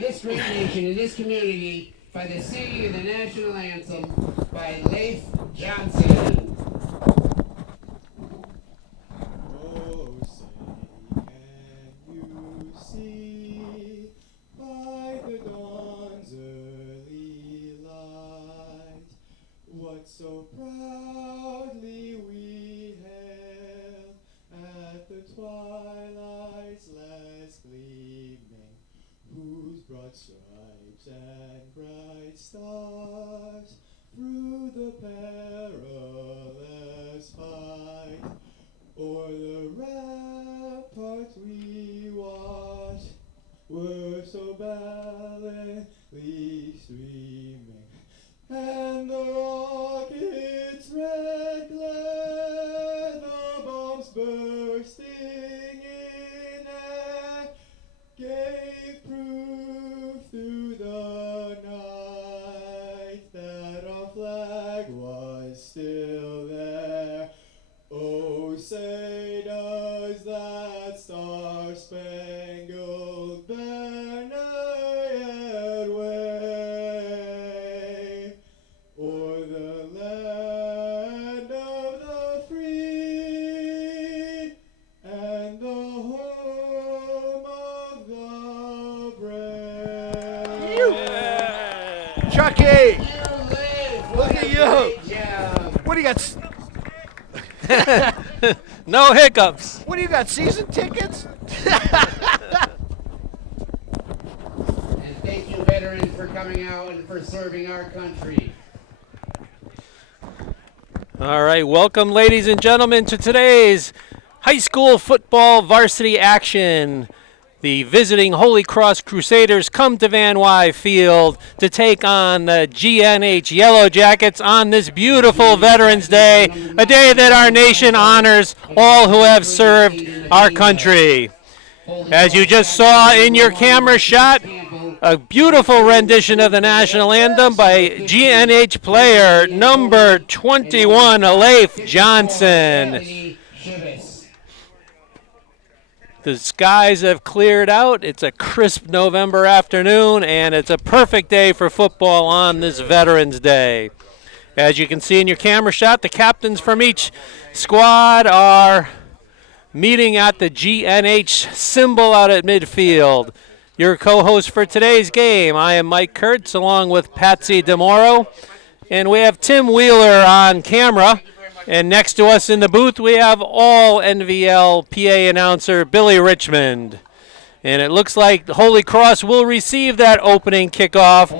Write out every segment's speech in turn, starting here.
This great nation and this community by the singing of the national anthem by Leif Johnson. Oh, say, can you see by the dawn's early light what so proudly we hailed at the twilight's last gleaming, whose broad stripes and bright stars through the perilous fight o'er the rampart we watched were so valiantly streaming, and the rocket's red glare, the bombs bursting in air, gave proof through the night that our flag was still there. Oh, say does that star-spangled banner yet wave o'er the land of the free and the home of the brave? Yeah. Chucky! Look at you! What do you got? No hiccups. What do you got, season tickets? And thank you, veterans, for coming out and for serving our country. All right, welcome, ladies and gentlemen, to today's high school football varsity action. The visiting Holy Cross Crusaders come to Van Wy Field to take on the GNH Yellow Jackets on this beautiful Veterans Day, a day that our nation honors all who have served our country. As you just saw in your camera shot, a beautiful rendition of the national anthem by GNH player number 21, Leif Johnson. The skies have cleared out. It's a crisp November afternoon, and it's a perfect day for football on this Veterans Day. As you can see in your camera shot, the captains from each squad are meeting at the GNH symbol out at midfield. Your co-host for today's game, I am Mike Kurtz, along with Patsy DeMoro, and we have Tim Wheeler on camera. And next to us in the booth, we have all NVL PA announcer Billy Richmond. And it looks like Holy Cross will receive that opening kickoff.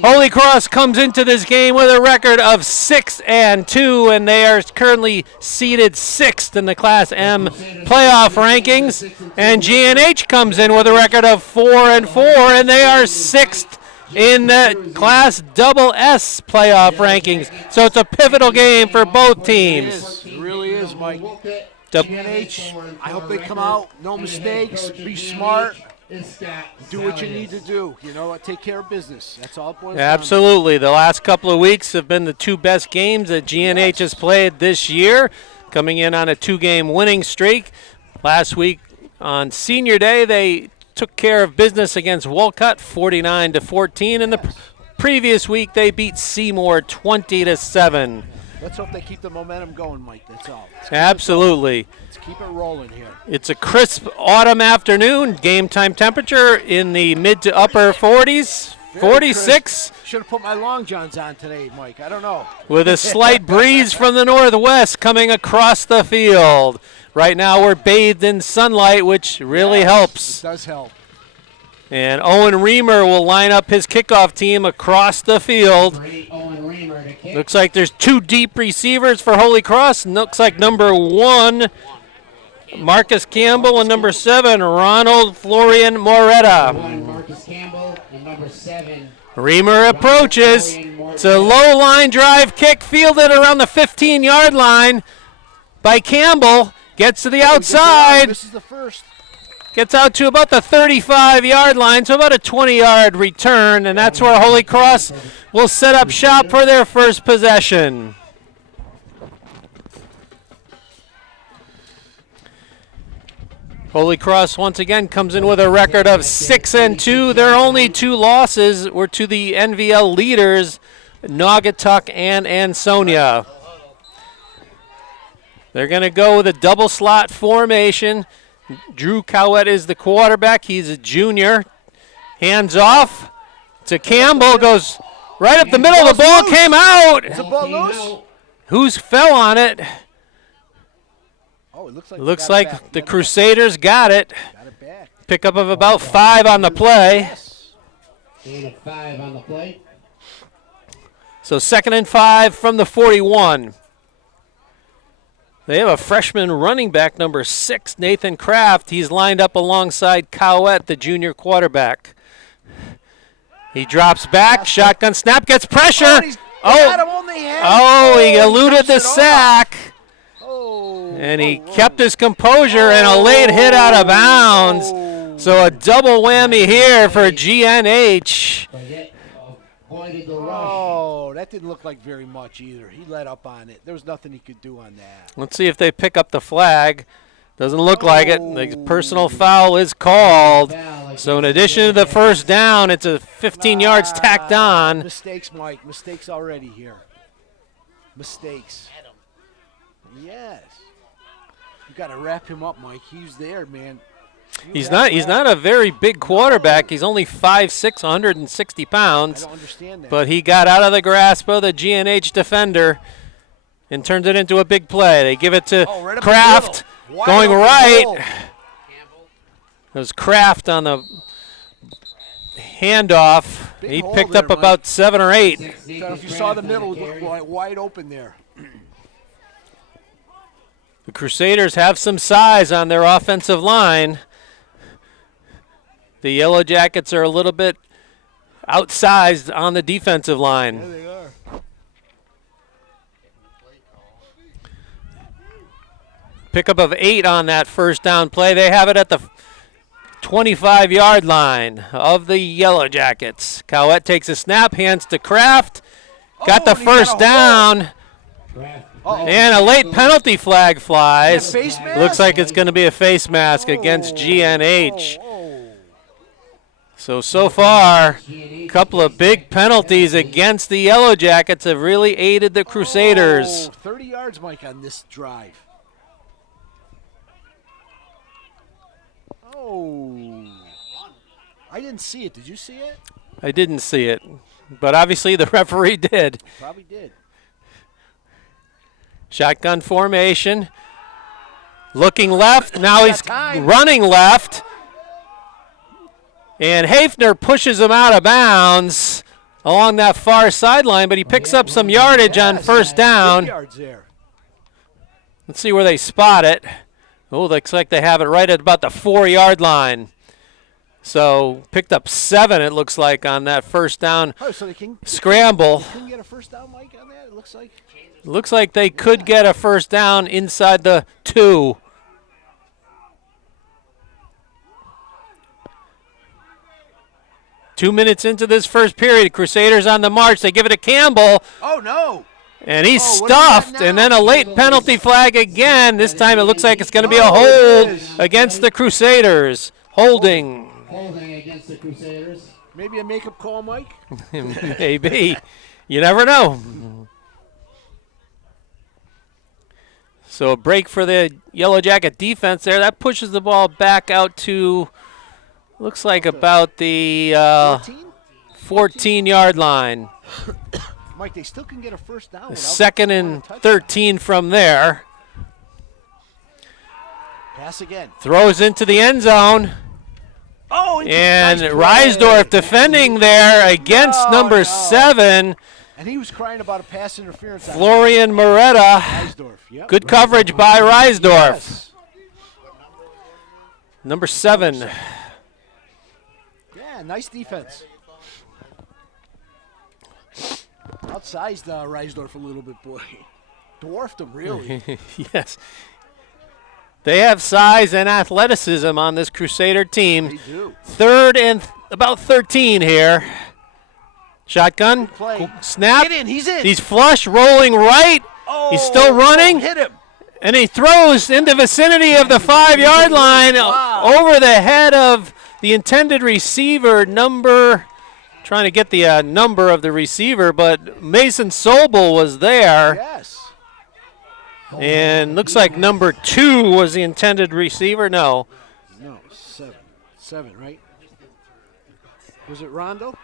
Holy Cross comes into this game with a record of 6-2, and they are currently seated 6th in the Class M playoff rankings. And GNH comes in with a record of 4-4, and they are 6th in the Class SS playoff rankings. So it's a pivotal game for both teams. It really is, Mike. GNH, I hope they come out, no mistakes, be smart, do what you need to do. You know, take care of business. That's all it boils down to. Absolutely. The last couple of weeks have been the two best games that GNH has played this year, coming in on a 2-game winning streak. Last week on Senior Day, they took care of business against Wolcott 49-14, and the previous week they beat Seymour 20-7. Let's hope they keep the momentum going, Mike. That's all. Absolutely. Let's keep it rolling here. It's a crisp autumn afternoon. Game time temperature in the mid to upper 40s, 46. Should have put my long johns on today, Mike. I don't know. With a slight breeze from the northwest coming across the field. Right now we're bathed in sunlight, which really helps. It does help. And Owen Reamer will line up his kickoff team across the field. Looks like there's 2 deep receivers for Holy Cross. Looks like number 1, Marcus Campbell, and number 7, Ronald Florian Moretta. Reamer approaches. It's a low line drive kick fielded around the 15-yard line by Campbell. Gets to the outside. This is the first. Gets out to about the 35-yard line, so about a 20-yard return, and that's where Holy Cross will set up shop for their first possession. Holy Cross once again comes in with a record of 6-2. Their only 2 losses were to the NVL leaders, Naugatuck and Ansonia. They're going to go with a double slot formation. Drew Cowett is the quarterback. He's a junior. Hands off to Campbell. Goes right up the middle. The ball came out. Is the ball loose? Who's fell on it? Oh, it looks like the Crusaders got it. Got it back. Pickup of about 5 on the play. Yes. Gain of 5 on the play. So 2nd and 5 from the 41. They have a freshman running back, number 6, Nathan Kraft. He's lined up alongside Cowett, the junior quarterback. He drops back, shotgun snap, gets pressure. He eluded the sack. And he kept his composure and a late hit out of bounds. So a double whammy here for GNH. Oh, that didn't look like very much either. He let up on it. There was nothing he could do on that. Let's see if they pick up the flag. Doesn't look like it. The personal foul is called. So in addition to the first down, it's a 15 yards tacked on. Mistakes, Mike. Mistakes already here. Mistakes. Yes. You got to wrap him up, Mike. He's there, man. He's not a very big quarterback. He's only 5'6", 160 pounds. I don't understand that. But he got out of the grasp of the GNH defender and turned it into a big play. They give it to right Kraft, going right. It was Kraft on the handoff. He picked up about 7 or 8. So if you saw the middle, it looked like wide open there. The Crusaders have some size on their offensive line. The Yellow Jackets are a little bit outsized on the defensive line. There they are. Pickup of 8 on that first down play. They have it at the 25-yard line of the Yellow Jackets. Cowett takes a snap, hands to Kraft. Got the first down. And a late penalty flag flies. Looks like it's going to be a face mask against GNH. So far, a couple of big penalties against the Yellow Jackets have really aided the Crusaders. 30 yards, Mike, on this drive. Oh. I didn't see it. Did you see it? I didn't see it, but obviously the referee did. Probably did. Shotgun formation. Looking left. Now he's running left. And Hafner pushes him out of bounds along that far sideline, but he picks up some yardage on first down. Let's see where they spot it. Oh, looks like they have it right at about the 4-yard line. So picked up 7, it looks like, on that first down scramble. They couldn't get a first down, Mike, on that, it looks like. Looks like they could get a first down inside the 2. Two minutes into this first period, Crusaders on the march. They give it to Campbell. Oh, no. And he's stuffed, and then a late penalty flag again. This time it looks like it's going to be a hold against the Crusaders. Holding. Holding against the Crusaders. Maybe a makeup call, Mike? Maybe. You never know. So a break for the Yellow Jacket defense there. That pushes the ball back out to, looks like about the 14-yard line. Mike, they still can get a first down. 2nd and 13 from there. Pass again. Throws into the end zone. Oh, and Reisdorf defending there against number 7. And he was crying about a pass interference. Florian Moretta. Yep. Good coverage by Reisdorf. Yes. Number 7. Yeah, nice defense. Outsized Reisdorf a little bit, boy. Dwarfed him, really. Yes. They have size and athleticism on this Crusader team. They do. 3rd and about 13 here. Shotgun. Play. Snap. Get in. He's in. He's flush, rolling right. Oh, he's still running. Hit him. And he throws in the vicinity of the 5-yard line over the head of the intended receiver, trying to get the number of the receiver, but Mason Sobel was there. Yes. And looks like number 2 was the intended receiver. No. No, 7. 7, right? Was it Rondo?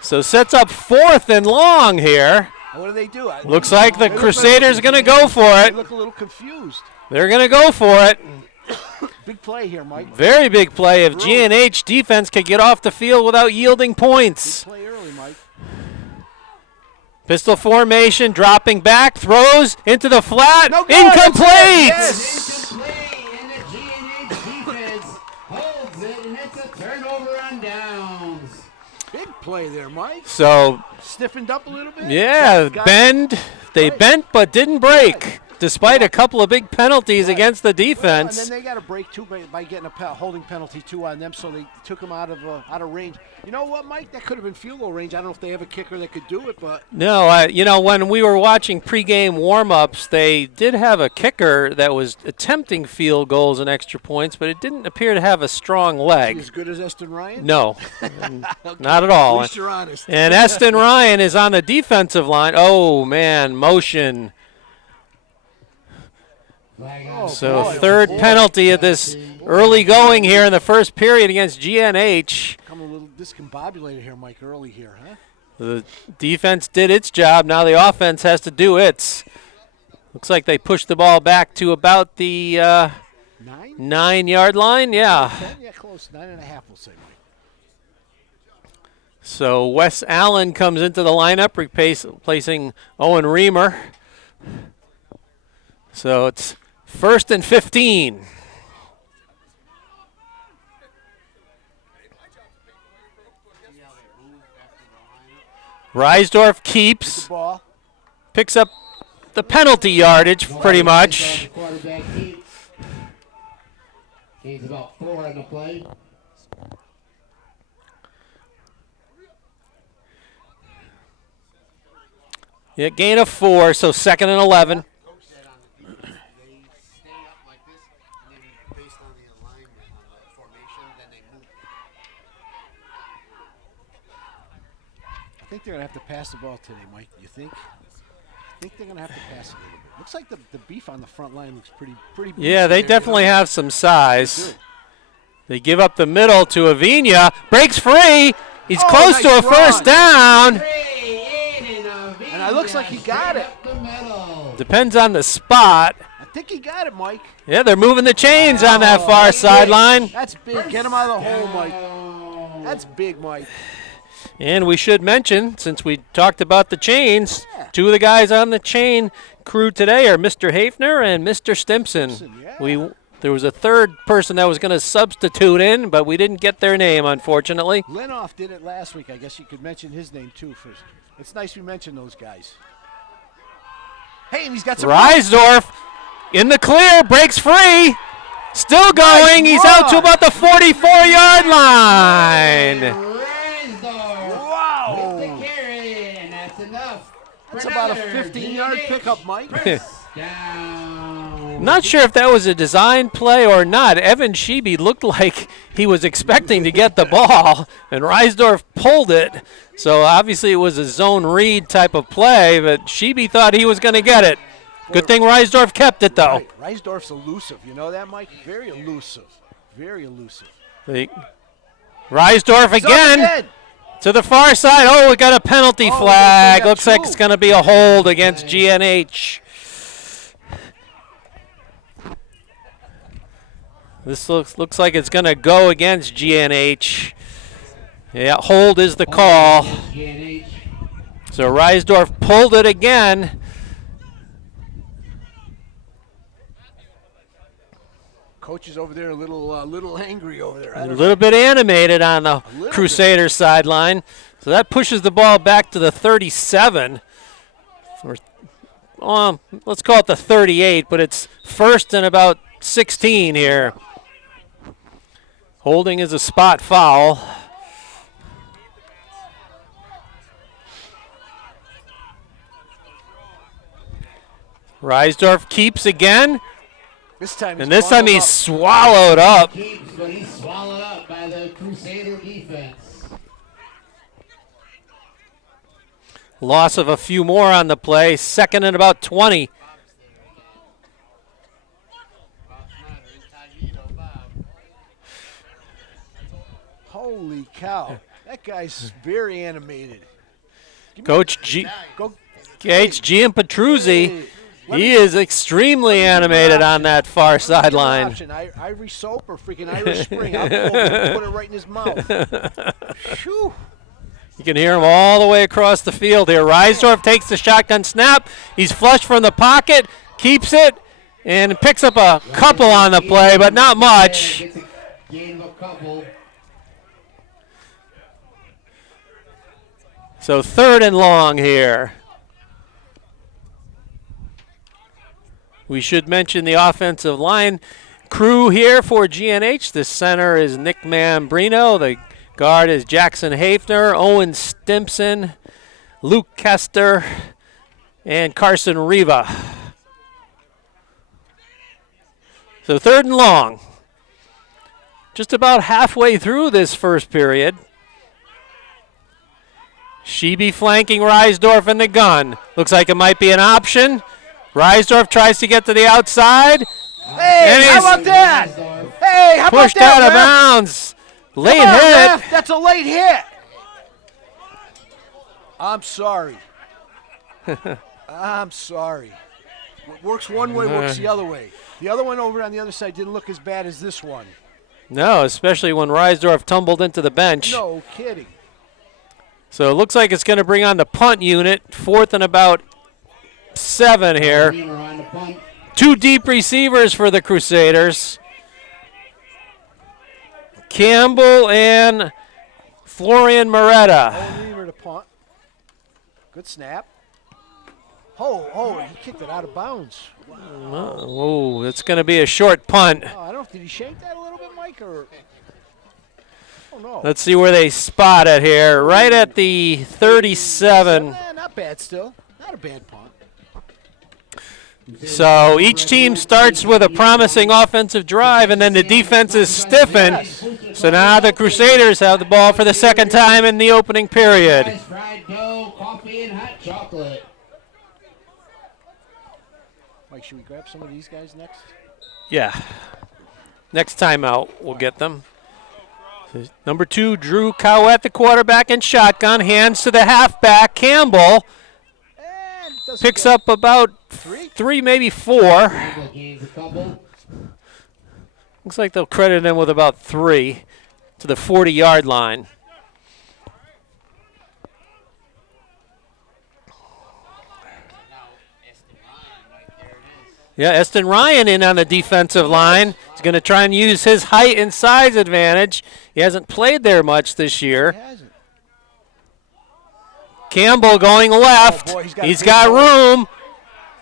So sets up 4th and long here. What do they do? Looks like the Crusaders are going to go for They it. look a little confused. They're going to go for it. Big play here, Mike. Very big play. If GNH defense could get off the field without yielding points. Big play early, Mike. Pistol formation, dropping back, throws into the flat. No good. Incomplete! Yes. Incomplete, and the GNH defense holds it, and it's a turnover on downs. Big play there, Mike. So, Stiffened up a little bit. yeah, Got- bend. They Right. bent but didn't break, despite a couple of big penalties against the Well, and defense. then they got a break too by getting a holding penalty too on them, so they took them out of range. You know what, Mike? That could have been field goal range. I don't know if they have a kicker that could do it, but No, when we were watching pregame warm-ups, they did have a kicker that was attempting field goals and extra points, but it didn't appear to have a strong leg. as good as Eston Ryan. No, not at all. At least you're honest. And Eston Ryan is on the defensive line. Oh, man, motion. So boy, third boy. penalty of this early going here in the first period against GNH. Come a little discombobulated here, Mike, early here, huh? The defense did its job. Now the offense has to do its. Looks like they pushed the ball back to about the 9? 9-yard line. Yeah. 10? Yeah, close. 9.5, we'll say, Mike. So Wes Allen comes into the lineup, replacing Owen Reamer. So it's 1st and 15. Reisdorf keeps, Ball. picks up the penalty yardage pretty much. Quarterback keeps. Gains about 4 on the play. Yeah, gain of 4, so 2nd and 11. I think they're going to have to pass the ball today, Mike. You think? I think they're going to have to pass it a little bit. Looks like the beef on the front line looks pretty Yeah, beefy they there, definitely you know? have some size. They do. They give up the middle to Avina. Breaks free. He's Oh, close nice to a first run. down. And it looks like he got it. Depends on the spot. I think he got it, Mike. Yeah, they're moving the chains on that far sideline. That's big. Get him out of the hole, Mike. That's big, Mike. And we should mention, since we talked about the chains, 2 of the guys on the chain crew today are Mr. Hafner and Mr. Stimson. Yeah. There was a third person that was going to substitute in, but we didn't get their name, unfortunately. Lenoff did it last week. I guess you could mention his name, too. It's nice we mention those guys. Hey, and he's got some... Reisdorf in the clear, breaks free. Still going. He's out to about the 44-yard line. Wow. With the carry, and that's enough. That's about a 15-yard pickup, Mike. Down. Not sure if that was a design play or not. Evan Sheeby looked like he was expecting to get the ball, and Reisdorf pulled it. So obviously it was a zone read type of play, but Sheeby thought he was going to get it. Good thing Reisdorf kept it, though. Right. Reisdorf's elusive. You know that, Mike? Very elusive. Very elusive. Reisdorf again to the far side. Oh, we got a penalty flag. Looks like it's going to be a hold against GNH. This looks like it's going to go against GNH. Yeah, hold is the call. So Reisdorf pulled it again. Coach is over there a little angry over there. A little bit animated on the Crusaders sideline. So that pushes the ball back to the 37. Let's call it the 38, but it's 1st and about 16 here. Holding is a spot foul. Reisdorf keeps again. This time And this time he's swallowed up. Keeps, but he's swallowed up by the Crusader defense. Loss of a few more on the play. Second and about 20. Holy cow. That guy's very animated. Coach GNH and Petruzzi, he is extremely animated on that far sideline. Ivory soap or freaking Irish Spring. I'll go over and put it right in his mouth. Phew. You can hear him all the way across the field here. Reisdorf takes the shotgun snap. He's flushed from the pocket, keeps it, and picks up a couple on the play, but not much. Gain of a couple. So third and long here. We should mention the offensive line crew here for GNH. The center is Nick Mambrino. The guard is Jackson Hafner, Owen Stimpson, Luke Kester, and Carson Riva. So third and long. Just about halfway through this first period. Sheeby flanking Reisdorf in the gun. Looks like it might be an option. Reisdorf tries to get to the outside. Hey, how about that? Hey, how about that? Pushed out of bounds. Late Come on, hit. ref. That's a late hit. I'm sorry. I'm sorry. What works one way works the other way. The other one over on the other side didn't look as bad as this one. No, especially when Reisdorf tumbled into the bench. No kidding. So it looks like it's going to bring on the punt unit. Fourth and about 7 here. Two deep receivers for the Crusaders. Campbell and Florian Moretta. Reaver to punt. Good snap. Oh, he kicked it out of bounds. Wow. Oh, it's going to be a short punt. Oh, I don't know. Did he shake that a little bit, Mike? Or oh no. Let's see where they spot it here. Right at the 37. Not bad still. Not a bad punt. So each team starts with a promising offensive drive, and then the defense is stiffened. So now the Crusaders have the ball for the second time in the opening period. Fried dough, coffee, and hot chocolate. Mike, should we grab some of these guys next? Yeah. Next time out, we'll get them. Number 2, Drew Cowett, the quarterback in shotgun. Hands to the halfback, Campbell. Picks up about 3, maybe 4. Looks like they'll credit him with about 3 to the 40-yard line. Yeah, Eston Ryan in on the defensive line. He's going to try and use his height and size advantage. He hasn't played there much this year. He hasn't. Campbell going left. Oh, boy, he's got room.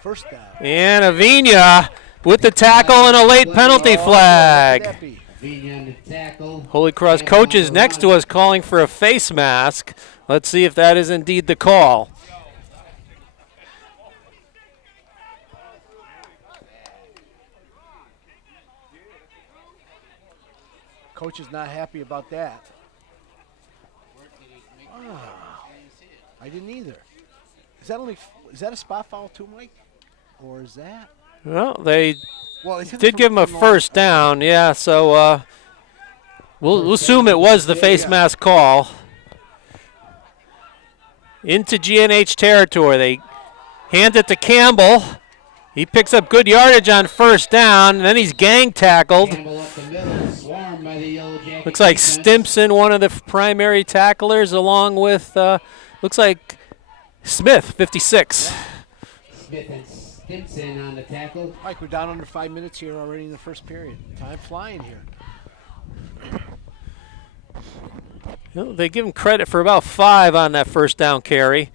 First down. And Avina with the tackle and a late penalty flag. Holy Cross coaches next to us calling for a face mask. Let's see if that is indeed the call. Coach is not happy about that. I didn't either. Is that a spot foul too, Mike? Or is that? Well, they Well, did give him a first down, yeah, so we'll assume it was the face mask call. Into GNH territory. They hand it to Campbell. He picks up good yardage on first down, and then he's gang tackled. Looks like Stimpson, one of the primary tacklers, along with, looks like Smith, 56. Smith and Stimpson on the tackle. Mike, we're down under 5 minutes here already in the first period. Time flying here. You know, they give him credit for about 5 on that first down carry.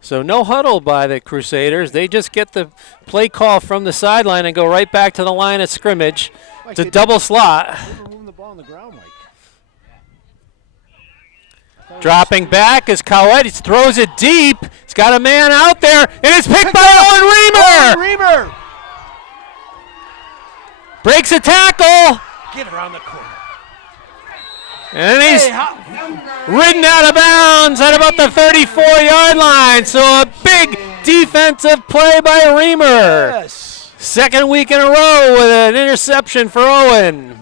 So no huddle by the Crusaders. They just get the play call from the sideline and go right back to the line of scrimmage. Mike, It's a double slot. They're moving the ball on the ground, Mike. Dropping back is Cowett. He throws it deep. It's got a man out there, and it's picked by Owen Reamer. Reamer Breaks a tackle, get around the corner. and he's ridden out of bounds at about the 34-yard line. So a big defensive play by Reamer. Yes. Second week in a row with an interception for Owen.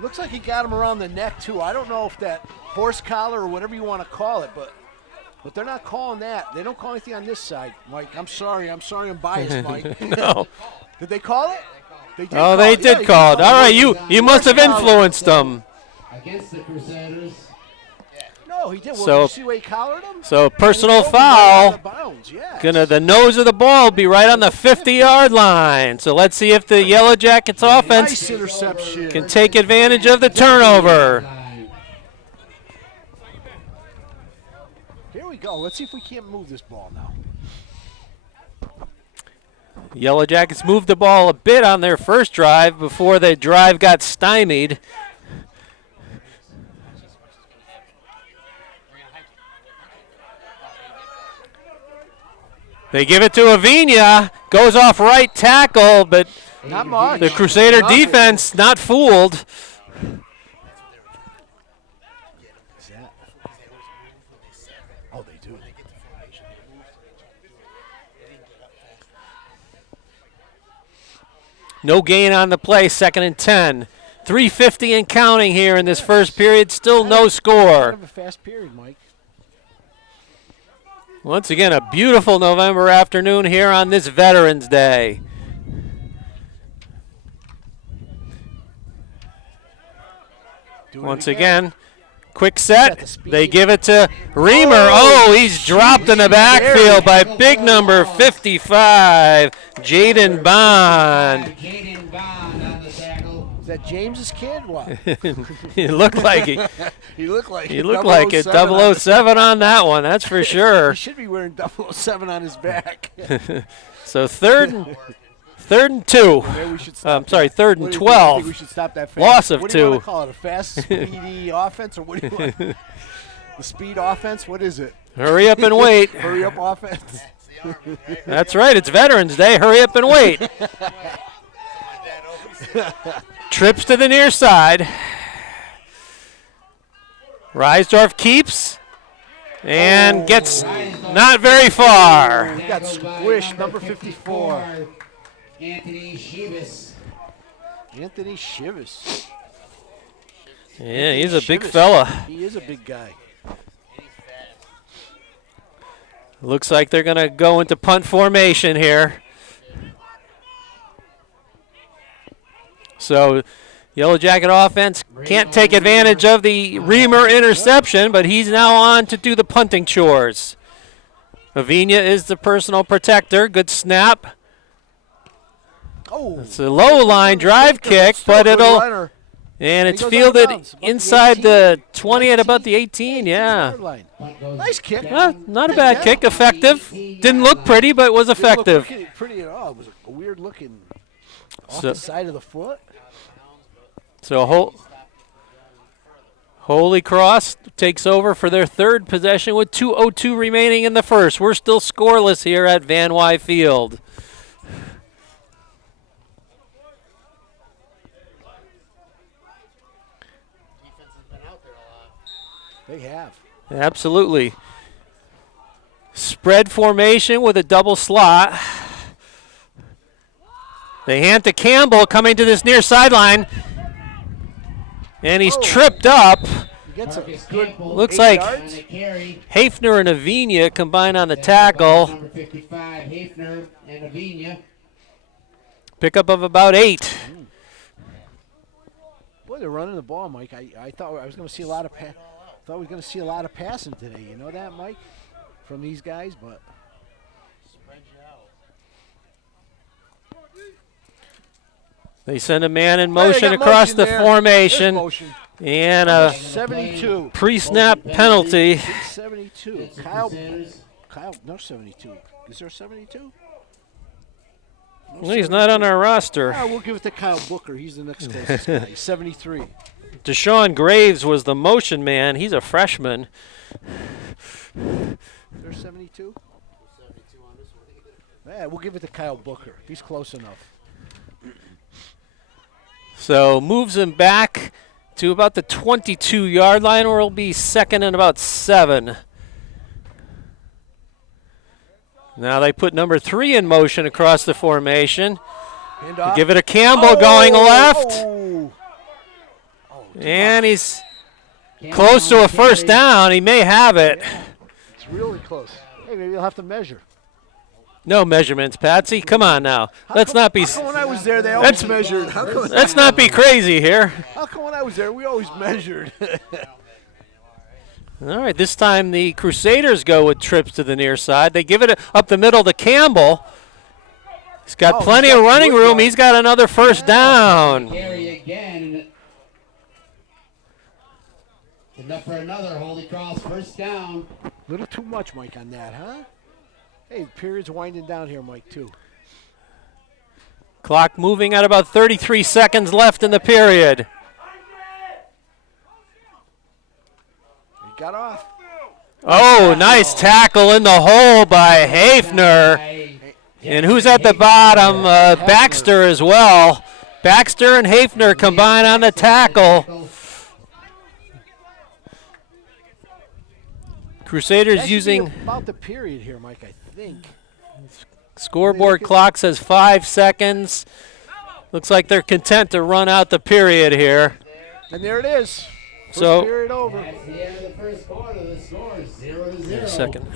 Looks like he got him around the neck too. I don't know if that horse collar or whatever you want to call it, but they're not calling that. They don't call anything on this side, Mike. I'm sorry I'm biased, Mike. No. Did they call it? They did Oh, they did call it. All right, you must have influenced them. Against the Crusaders. No, he did. Well, So- you see where he collared him? So personal He drove him right out foul. of bounds, yes. The nose of the ball will be right on the 50-yard line. So let's see if the Yellow Jackets offense Nice interception. can take advantage of the turnover. Here we go. Let's see if we can't move this ball now. Yellow Jackets moved the ball a bit on their first drive before the drive got stymied. They give it to Avina, goes off right tackle, but Not much. the Crusader Nothing. defense not fooled. Oh, they do. No gain on the play, 2nd and 10. 3:50 and counting here in this first period, still no Kind score. of a fast period, Mike. Once again, a beautiful November afternoon here on this Veterans Day. Do it Once again. again, quick set. the speed. They give it to Reamer. Oh, Oh, he's dropped in the backfield by big number 55, Jaden Bond. Jaden Bond on the tackle. Is that James's kid? What? He looked like He looked like he looked like a 007 on that one. That's for sure. He should be wearing 007 on his back. So third and 2. Maybe we should stop. I'm sorry, 3rd and What do you think? I think 12. we should stop that fast. Loss of What do you want 2. to call it? A fast, speedy offense, or what do you want? The speed offense? What is it? Hurry up and wait. Hurry up offense. That's right. It's Veterans Day. Hurry up and wait. Trips to the near side. Reisdorf keeps and gets not very far. He got squished, number 54. Anthony Shivas. Anthony Shivas. Yeah, he's a big Shivas. fella. He is a big guy. Looks like they're going to go into punt formation here. So, Yellow Jacket offense can't take advantage of the Reamer interception, but he's now on to do the punting chores. Avina is the personal protector. Good snap. Oh, It's a low line drive kick, but it'll, and it's He goes out of fielded bounds, about the inside 18. the 20 at about the 18, yeah. Nice kick. Not a bad kick, effective. Didn't look pretty, but was Didn't look effective. pretty at all. It was a weird looking off So- the side of the foot. So Holy Cross takes over for their third possession with 2:02 remaining in the first. We're still scoreless here at Van Wy Field. They have. Absolutely. Spread formation with a double slot. They hand to Campbell coming to this near sideline. And he's tripped up. He gets a good. Looks 8 like yards. And a carry. Hafner and Avina combine on the tackle. Number 55, Hafner and Avina. Pickup of about 8. Boy, they're running the ball, Mike. I thought I was going to see a lot of thought we were going to see a lot of passing today. You know that, Mike, from these guys, but. They send a man in Oh, they motion got across motion the there. formation. There's motion. And a 72. pre-snap penalty. 72. Kyle, no 72. Is there 72? Well, he's not on our roster. Ah, we'll give it to Kyle Booker. He's the next closest guy. 73. Deshaun Graves was the motion man. He's a freshman. There's 72? Yeah, we'll give it to Kyle Booker. He's close enough. So moves him back to about the 22-yard line, or it'll be second and about 7. Now they put number 3 in motion across the formation. Give it to Campbell going left. And he's close to a first down. He may have it. It's really close. Hey, maybe you'll have to measure. No measurements, Patsy. Come on now. Let's not be. How come when I was there, they always measured? Let's not be crazy here. How come when I was there, we always measured? All right, this time the Crusaders go with trips to the near side. They give it up the middle to Campbell. He's got plenty of running room. He's got another first down. Carry again. Enough for another Holy Cross first down. A little too much, Mike, on that, huh? Hey, the period's winding down here, Mike, too. Clock moving at about 33 seconds left in the period. He got off. Oh, nice tackle in the hole by Hafner. And who's at the bottom? Baxter as well. Baxter and Hafner combine on the tackle. Crusaders using about the period here, Mike, I think. Scoreboard clock says 5 seconds. Looks like they're content to run out the period here. And there it is. First So period over. That's the end of the first quarter. The score is 0-0. Second.